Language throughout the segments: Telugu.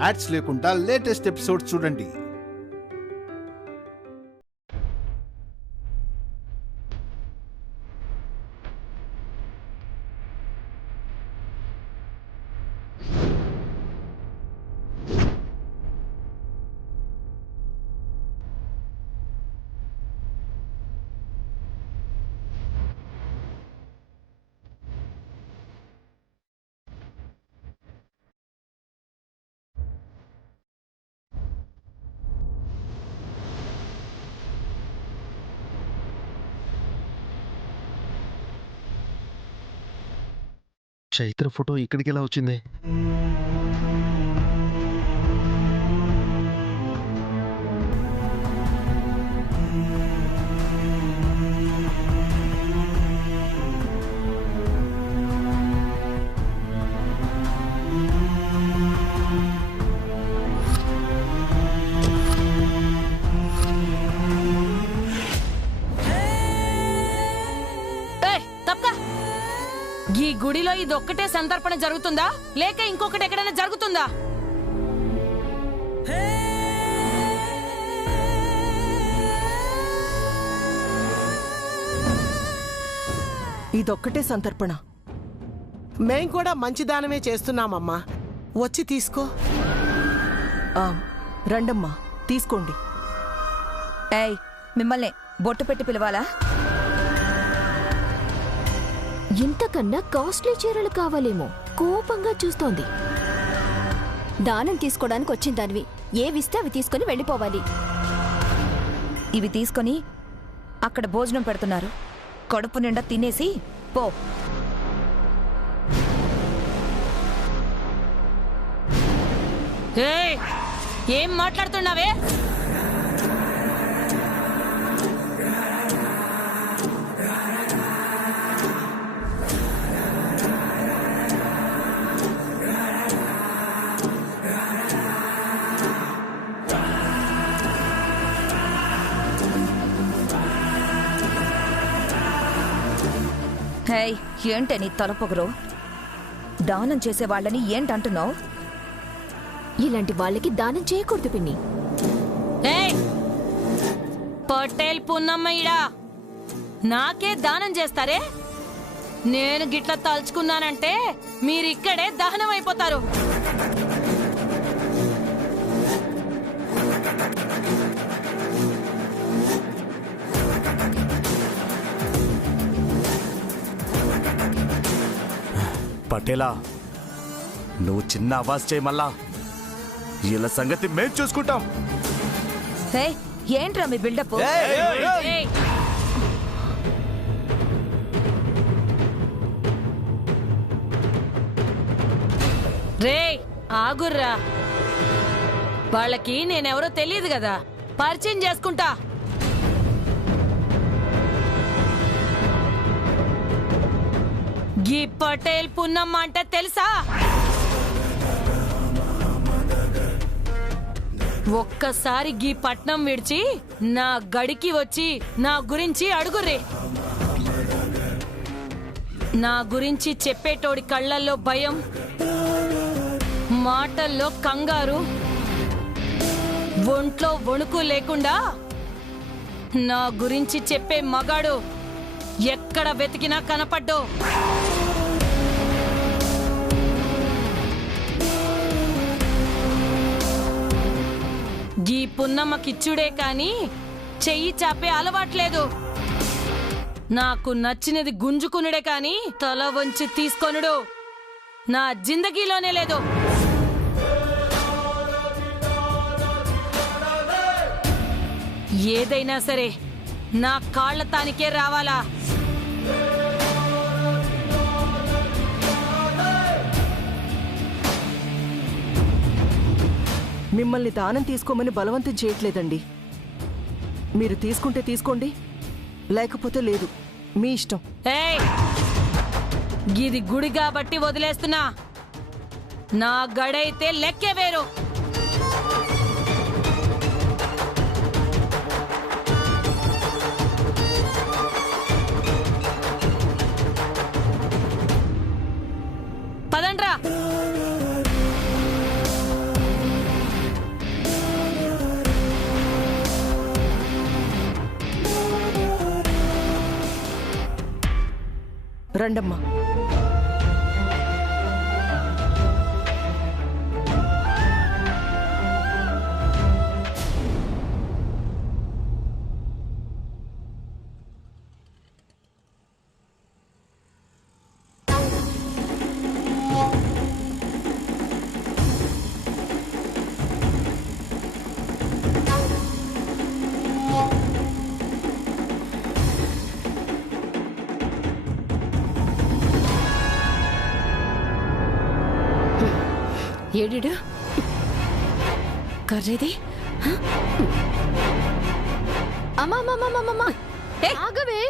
యాడ్స్ లేకుండా లేటెస్ట్ ఎపిసోడ్ చూడండి. చైత్ర ఫోటో ఇక్కడికి ఎలా వచ్చింది? ఈ గుడిలో ఇదొక్కటే సంతర్పణ జరుగుతుందా లేక ఇంకొకటి ఎక్కడైనా జరుగుతుందా? ఇదొక్కటే సంతర్పణ. మేం కూడా మంచి దానమే చేస్తున్నామమ్మా, వచ్చి తీసుకో. రండమ్మా, తీసుకోండి. ఏయ్, మిమ్మల్ని బొట్టు పెట్టి పిలవాలా? ఇంతకన్నా కాస్ట్లీ చీరలు కావాలేమో, కోపంగా చూస్తోంది. దానం తీసుకోవడానికి వచ్చిన దానివి, ఏవిస్తే అవి తీసుకుని వెళ్ళిపోవాలి. ఇవి తీసుకొని అక్కడ భోజనం పెడుతున్నారు, కడుపు నిండా తినేసి పో. ఏం మాట్లాడుతున్నావే? హే, ఏంటే నీ తలపొగరు? దానం చేసే వాళ్ళని ఏంటంటున్నావు? ఇలాంటి వాళ్ళకి దానం చేయకూడదు పిన్ని. పటేల్ పున్నమ్మయ్యా, నాకే దానం చేస్తారే? నేను గిట్ల తలుచుకున్నానంటే మీరిక్కడే దహనం అయిపోతారు. పటేలా, నువ్వు చిన్న ఆవాజ్ చేయి, మళ్ళా వీళ్ళ సంగతి మేం చూసుకుంటాం. హే, ఏంట్రా మీ బిల్డప్? రే ఆగుర్రా, వాళ్ళకి నేనెవరో తెలియదు కదా, పరిచయం చేసుకుంటా. గీ పటేల్ పున్నమ్మ అంటే తెలుసా? ఒక్కసారి గీ పట్నం విడిచి నా గడికి వచ్చి నా గురించి అడుగుర్రే. నా గురించి చెప్పేటోడి కళ్ళల్లో భయం, మాటల్లో కంగారు, ఒంట్లో వణుకు లేకుండా నా గురించి చెప్పే మగాడు ఎక్కడ వెతికినా కనపడ్డు. గీ పున్నమ్మకిచ్చుడే కాని చెయ్యి చాపే అలవాట్లేదు. నాకు నచ్చినది గుంజుకునుడే కాని తల వంచి తీసుకొనుడు నా జిందగీలోనే లేదు. ఏదైనా సరే నా కాళ్ల తానికే రావాలా? మిమ్మల్ని దానం తీసుకోమని బలవంతం చేయట్లేదండి. మీరు తీసుకుంటే తీసుకోండి, లేకపోతే లేదు, మీ ఇష్టం. గిది గుడి కాబట్టి వదిలేస్తున్నా, నా గడైతే లెక్కే వేరు. పదండ్రా. రండమ్మా. ఏడిడు కర్రీది? అమ్మా ఆగవే.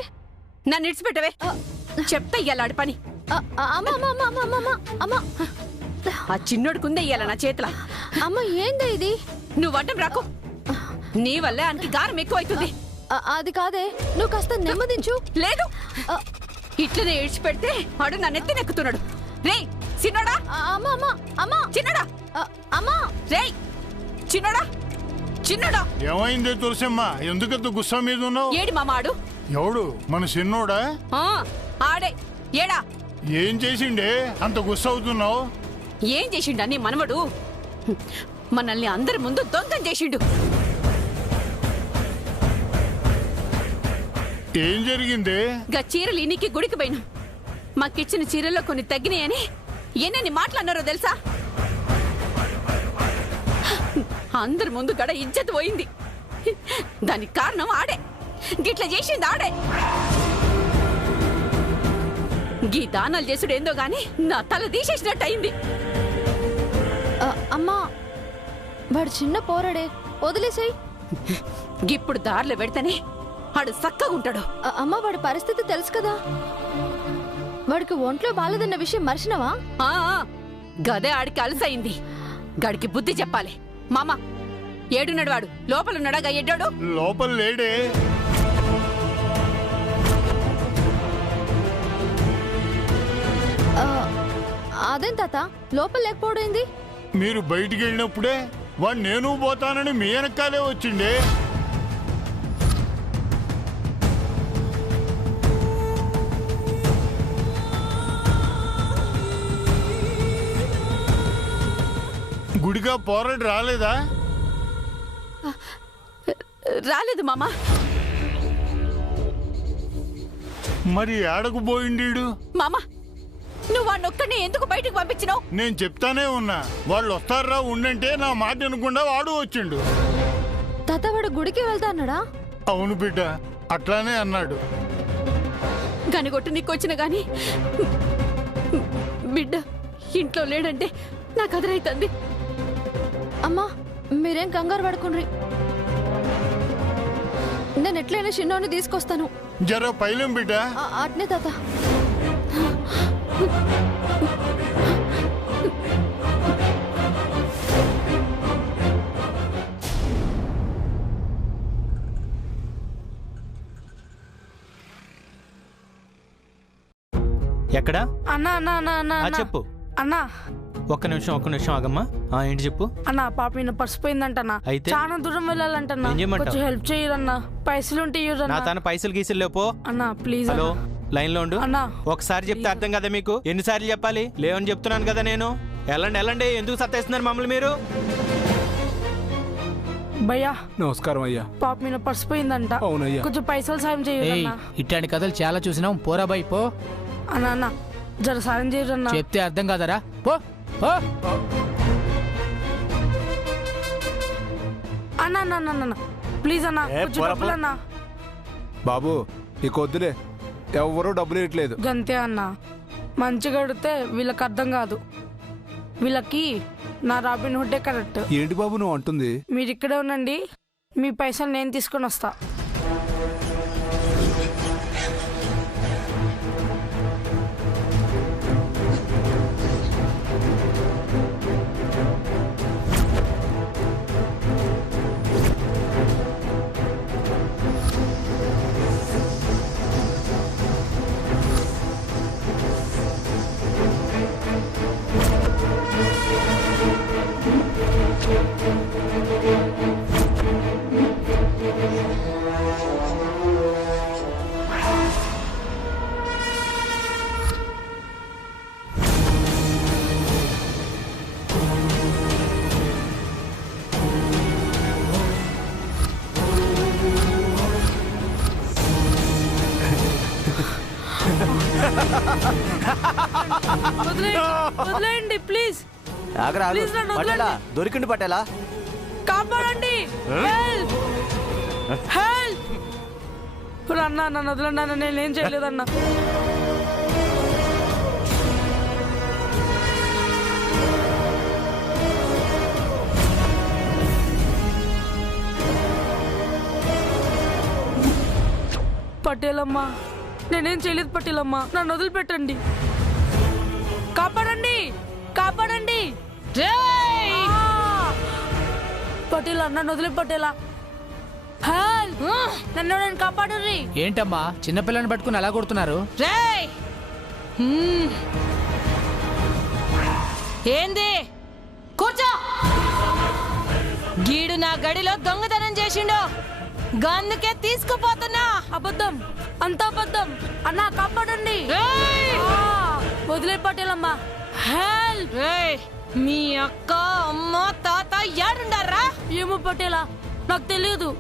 నన్ను ఇడిచిపెట్టవే. చెప్తా ఇయ్యాలాడి పని. అమ్మా ఆ చిన్నోడుకుందే ఇయ్యాల నా చేతుల. అమ్మ ఏందా ఇది? నువ్వు అడ్డం రాకు. నీ వల్లే ఆయనకి గారం ఎక్కువైతుంది. అది కాదే, నువ్వు కాస్త నెమ్మదించు. లేదు, ఇట్లనే ఇడిచిపెడితే ఆడు నా నెత్తి నెక్కుతున్నాడు. రే చిన్నోడా, చిన్నోడా, రే చిన్నోడా, చిన్నోడా. ఏమైంది తులసమ్మ? ఎందుకంత గుస్సా మీద ఉన్నావు? ఏడి మామాడు? ఎవడు? మన చిన్నోడా? ఆడే. ఏడా? ఏం చేసిండే అంత గుస్స అవుతున్నావు? ఏం చేసిండా నీ మనవడు? మనల్ని అందరి ముందు దొంగం చేసిండు. ఏం జరిగింది? గా చీరలు ఇనికి గుడికి పోయినా మాకిచ్చిన చీరల్లో కొన్ని తగ్గినాయని ఎన్నెన్ని మాట్లాడినారో తెలుసా? అందరి ముందు గడ ఇజ్జత్ పోయింది. దానికి కారణం ఆడే. గిట్ల చేసింది ఆడే. గీ దానాలు చేసుడు ఏందో గాని నా తల తీసేసినట్టు అయింది. అమ్మా వాడు చిన్న పోరాడే, వదిలేసాయి. ఇప్పుడు దారిలో పెడితేనే ఆడు చక్కగా ఉంటాడు. అమ్మ వాడి పరిస్థితి తెలుసు కదా. వాడికి ఒంట్లో బాలేదన్న విషయం మర్చినవా? గదే ఆడికి అలసయింది. గడికి బుద్ధి చెప్పాలి. మామ ఏడున్నాడు? వాడు లోపలున్నాడా? గా ఎడ్డాడు లోపల లేడే. అదేం తాత లోపల లేకపోవడైంది? మీరు బయటికి వెళ్ళినప్పుడే వాడు నేను పోతానని మీ వెనకాలే వచ్చిండే. గుడిగా పోరాడు రాలేదా? రాలేదు మామ. మరి ఏడకు పోయిండీడు? మామ నువ్వు వాడినొక్కడిని ఎందుకు బయటకు పంపించినావు? నేను చెప్తానే ఉన్నా, వాళ్ళు వస్తారా ఉండంటే నా మాట వినకుండా వాడు వచ్చిండు. తాత వాడు గుడికి వెళ్తా అన్నాడా? అవును బిడ్డ, అట్లానే అన్నాడు. గనిగొట్టు నీకొచ్చిన గాని బిడ్డ ఇంట్లో లేడంటే నాకు అదరైతుంది. అమ్మా మీరేం కంగారు పడుకుండ్రి, నేను ఎట్లయినా చిన్నోని తీసుకొస్తాను. జర పైలం బిడ్డ. అట్నే తాత. ఎక్కడా? అన్నా అన్నా అన్నా అన్నా చెప్పు అన్నా. ఒక్క నిమిషం ఆగమ్మా. ఏంటి చెప్పు. అన్నా పాప నిన్న పర్సిపోయిందంటన్నా. అయితే చాలా దూరం వెళ్ళాలంటన్నా. కొంచెం హెల్ప్ చేయరన్నా. పైసలు ఉంటే నా తన పైసలు గీసులు లేపో అన్నా ప్లీజ్. హలో లైన్ లో ఉండు అన్నా. ఒకసారి చెప్తే అర్థం కదా మీకు? ఎన్నిసార్లు చెప్పాలి? లేవని చెప్తున్నాను కదా నేను. వెళ్ళండి. ఎందుకు సత్తేస్తున్నారు మమ్మల్ని మీరు? భయ్యా నమస్కారం అయ్యా. పాప మీద పర్సిపోయిందంట. అవునయ్యా. కొంచెం పైసలు సాయం చేయరన్నా. ఇట్లాంటి కథలు చాలా చూసినాం. పోరా బాయ్ పో. అన్నా అన్నా జర సాయం చేయరన్నా. చెప్తే అర్థం కాదరా. పో అన్నా అన్నా అన్నా ప్లీజ్ అన్నా కొంచెం డబ్బులన్నా. బాబు నీకు వద్దులే, ఎవరు డబ్బులు ఇవ్వట్లేదు. గంతే అన్నా. మంచిగా అడిగితే వీళ్ళకి అర్థం కాదు. వీళ్ళకి నా రాబిన్ హుడ్డే కరెక్ట్. ఏంటి బాబు నువ్వు అంటుంది? మీరు ఇక్కడే ఉండండి, మీ పైసలు నేను తీసుకొని వస్తా. వదిలేయండి ప్లీజ్. ఆగరా ఆగు. ప్లీజ్ నన్ను పటేలా వదలండి. దొరికిండు పటేలా. కాపాడండి. Help help. అన్న నన్ను వదలండి అన్న, నేనేం చేయలేదన్నా. పటేలమ్మా నేనేం చేయలేదు. పటేలమ్మా నన్ను వదిలిపెట్టండి. కాపాడండి కాపాడండి. పటేలా నన్ను వదిలే. పటేలా హెల్ప్. నన్ను నేను కాపాడండి. ఏంటమ్మా చిన్నపిల్లని పట్టుకుని అలా కొడుతున్నారు? ఏంది? కూర్చో. గీడు నా గడిలో దొంగతనం చేసిండు, గన్నుకే తీసుకుపోతున్నా. అబద్ధం, అంతా అబద్ధం. అన్నా కాపాడండి. వదిలే పటేలమ్మా. హెల్ప్. మీ అక్క అమ్మ తాత ఏడుండారా? ఏమో పటేలా నాకు తెలియదు.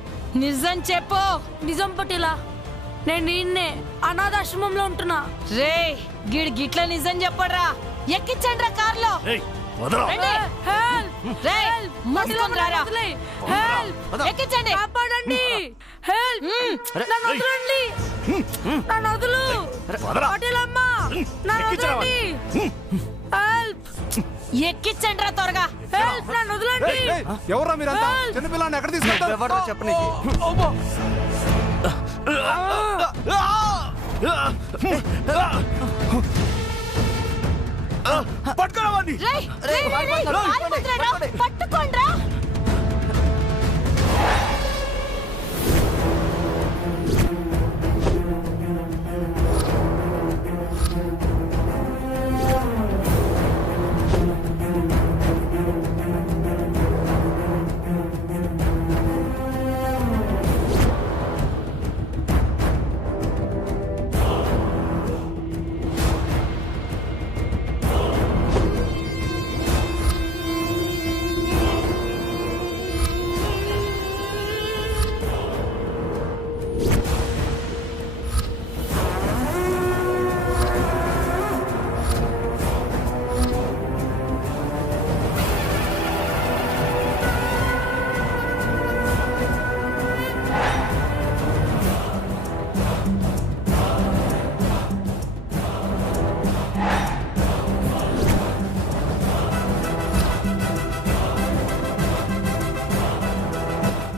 నిజం చెప్పు. నిజం పటేలా, నేను నిన్నే అనాథాశ్రమంలో ఉంటున్నా. రే గీడు గిట్ల నిజం చెప్పడ్రా. ఎక్కించండి రా కార్లో. ఎక్కించండి. కాపాడండి. హెల్ప్. నన్ను వదలండి. నన్ను వదులు. పటేలమ్మా నన్ను వదలండి. హెల్ప్. ఎక్కించండి రా త్వరగా. హెల్ప్. నన్ను వదలండి. ఎవరా మీరంతా? చిన్నపిల్లని ఎక్కడ తీసుకెళ్తారు? చెప్పనీకి. పట్టుకోరావండి. పట్టుకోండ్రా.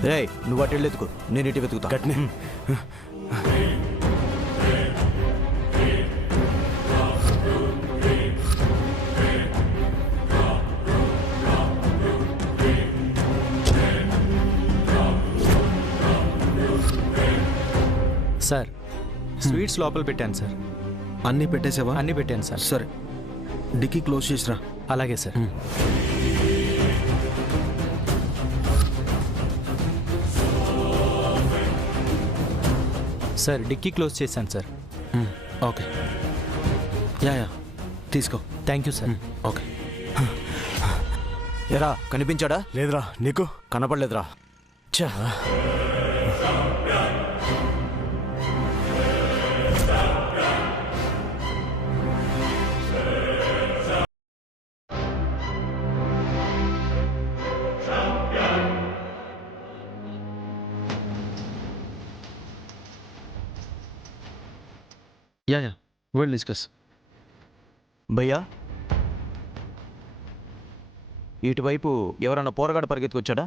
రే నువ్వు అటు వెళ్ళి ఎత్తుకో, నేను ఇటు వెతుకుతా. గట్నే సార్ స్వీట్స్ లోపల పెట్టాను సార్. అన్నీ పెట్టేసావా? అన్నీ పెట్టాను సార్. సరే డిక్కీ క్లోజ్ చేసిరా. అలాగే సార్. సార్ డిక్కీ క్లోజ్ చేశాను సార్. ఓకే. యా తీసుకో. Thank you sir. ఓకే. ఎరా కనిపించాడా? లేదురా. నీకు కనపడలేదురా? చా యా వెల్ డిస్కస్. భయ్యా ఇటువైపు ఎవరన్నా పోరగాడు పరిగెత్తుకొచ్చాడా?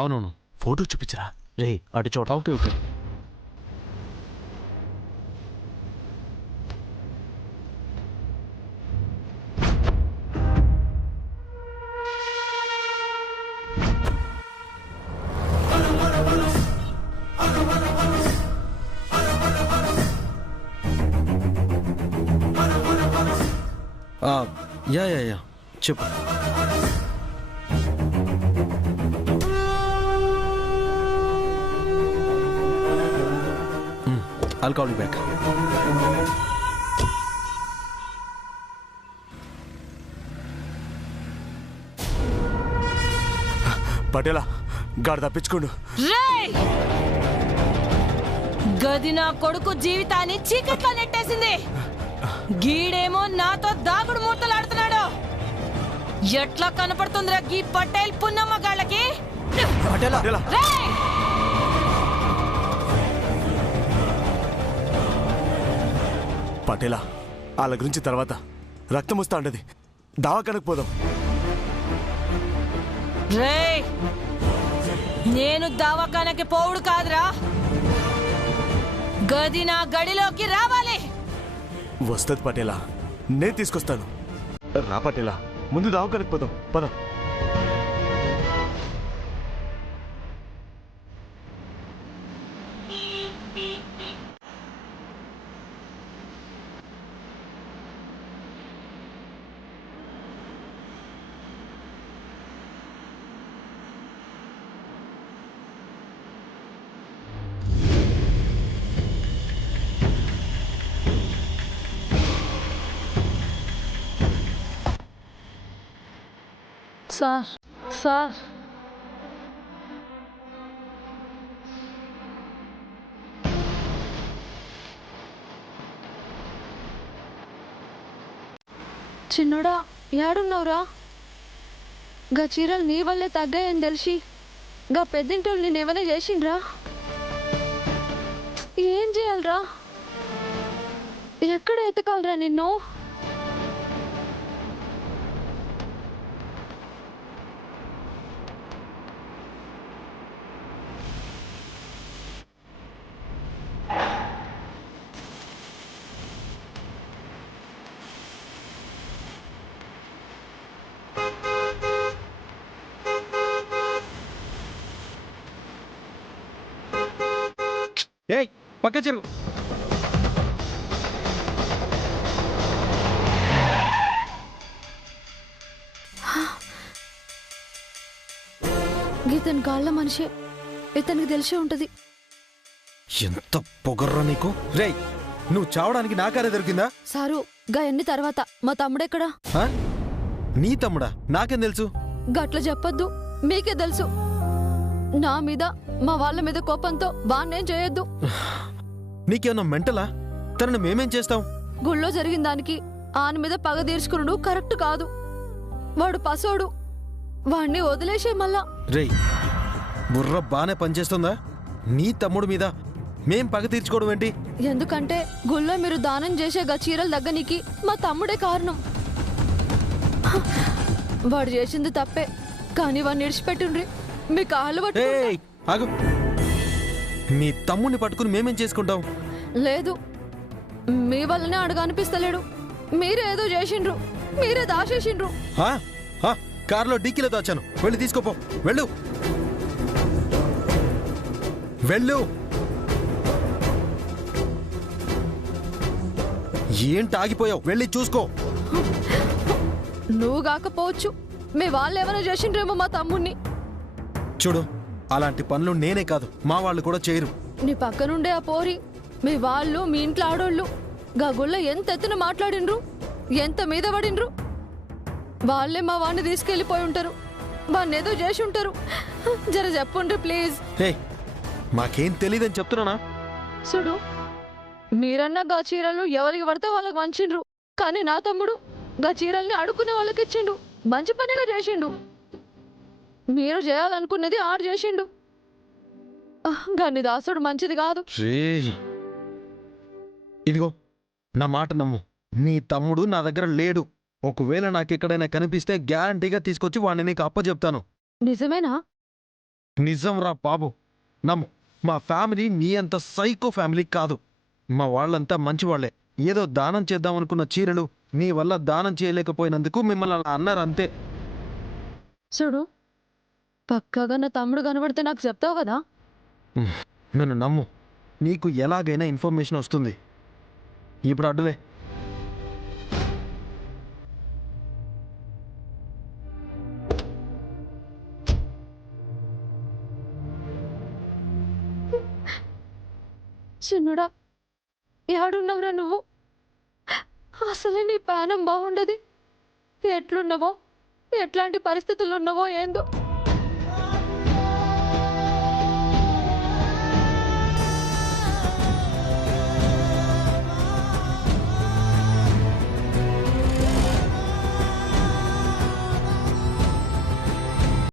అవునవును. ఫోటో చూపించరా? రే అటు చూడ. Okay okay. Yeah yeah yeah చెప్పు. I'll call you back. పటేలా గాడి తప్పించుకోండు. రేయ్! గది నా కొడుకు జీవితాన్ని చీకట్లో నెట్టేసింది. గీడేమో నాతో దాగుడు మూతలాడుతున్నాడు. ఎట్లా కనపడుతుందిరా గీ పటేల్ పున్నమ్మ గాళ్ళకి? పటేలా రేయ్! పటేలా వాళ్ళ గురించి తర్వాత రక్తం వస్తా ఉండదు. దావాఖానకు పోదాం. రేయ్! నేను దవాఖానకి పోవుడు కాదురా, గది నా గడిలోకి రావాలి. వస్తుంది పటేలా, నేను తీసుకొస్తాను. రా పటేలా, ముందు దావాఖానకు పోదాం. పద. సార్ సార్ చిన్నోడా ఏడున్నావురా? గా చీరలు నీ వల్లే తగ్గాయని తెలిసి గా పెద్దింటోళ్ళు నేనేమైనా చేసిండ్రా? ఏం చేయాలరా? ఎక్కడ ఎతకాలరా నిన్ను? ఏయ్ పక్క చెరువు. ఇతని కాళ్ళ మనిషి, ఇతనికి తెలిసే ఉంటది. ఎంత పొగర్రా నీకు? రేయ్ నువ్వు చావడానికి నా కారే దొరికిందా? సారు గా ఎన్ని తర్వాత మా తమ్ముడెక్కడా? ఆ? నీ తమ్ముడా? నాకేం తెలుసు? గట్ల చెప్పొద్దు, మీకే తెలుసు. నా మీద మా వాళ్ళ మీద కోపంతో వాణ్ణేం చేయొద్దు. నీకేమన్నా మెంటలా? తనని మేమేం చేస్తాం? గుళ్ళో జరిగిన దానికి ఆయన మీద పగ తీర్చుకున్నాడు కరెక్ట్ కాదు. వాడు పసోడు, వాణ్ణి వదిలేసే మళ్ళా. రేయ్ బుర్ర బానే పనిచేస్తుందా? నీ తమ్ముడు మీద మేం పగ తీర్చుకోవడం ఏంటి? ఎందుకంటే గుళ్ళో మీరు దానం చేసే గా చీరలు దగ్గనికి మా తమ్ముడే కారణం. వాడు చేసింది తప్పే, కానీ వాడిని విడిచిపెట్టుండ్రి. మీ కాళ్ళు పట్టు. ఏయ్ ఆగు. మీ తమ్ముడిని పట్టుకుని మేమేం చేసుకుంటాం? లేదు, మీ వల్లనే అడుగు అనిపిస్తలేడు. మీరే ఏదో చేసిండ్రు, మీరే దాచేసిండ్రు. ఆ? ఆ, కారులో డిక్కీలో దాచాను. వెళ్ళి తీసుకోపో. వెళ్ళు వెళ్ళు. ఏంటి ఆగిపోయావు? వెళ్ళి చూసుకో. నువ్వు కాకపోవచ్చు, మీ వాళ్ళు ఏమైనా చేసిండ్రేమో మా తమ్ముణ్ణి. చూడు, అలాంటి పనులు నేనే కాదు మా వాళ్ళు కూడా చేయరు. నీ పక్కనుండే ఆ పోరి, మీ వాళ్ళు, మీ ఇంట్లో ఆడోళ్ళు గా గుళ్ళ ఎంత ఎత్తున మాట్లాడిండ్రు, ఎంత మీద పడిండ్రు. వాళ్ళే మా వాడిని తీసుకెళ్లిపోయి ఉంటారు, వాడిని ఏదో చేసి ఉంటారు. జర చెప్పుండ్రి ప్లీజ్. హే, మాకేం తెలియదని చెప్తున్నానా? చూడు, మీరన్నా గా చీరలు ఎవరికి పడితే వాళ్ళకి వంచిండ్రు, కానీ నా తమ్ముడు గా చీరల్ని అడుక్కునే వాళ్ళకి ఇచ్చిండు. మంచి పనిగా చేసిండు. మీరు చేయాలనుకున్నది ఆడు చేసిండు. గాని దాసుడు మంచిది కాదు. ఇదిగో నా మాట నమ్ము, నీ తమ్ముడు నా దగ్గర లేడు. ఒకవేళ నాకెక్కడైనా కనిపిస్తే గ్యారంటీగా తీసుకొచ్చి వాడిని నీకు అప్పచెప్తాను. నిజమేనా? నిజం రా బాబు, నమ్ము. మా ఫ్యామిలీ నీ అంత సైకో ఫ్యామిలీ కాదు. మా వాళ్ళంతా మంచివాళ్లే. ఏదో దానం చేద్దామనుకున్న చీరలు నీ వల్ల దానం చేయలేకపోయినందుకు మిమ్మల్ని అలా అన్నారు అంతే. చూడు, పక్కగా నా తమ్ముడు కనబడితే నాకు చెప్తావు కదా? నన్ను నమ్ము, నీకు ఎలాగైనా ఇన్ఫర్మేషన్ వస్తుంది. ఇప్పుడు అడ్డులే. చిన్నుడా ఏడున్నావురా నువ్వు? అసలే నీ పానం బాగుండదు. ఎట్లున్నావో, ఎట్లాంటి పరిస్థితులు ఉన్నావో ఏందో.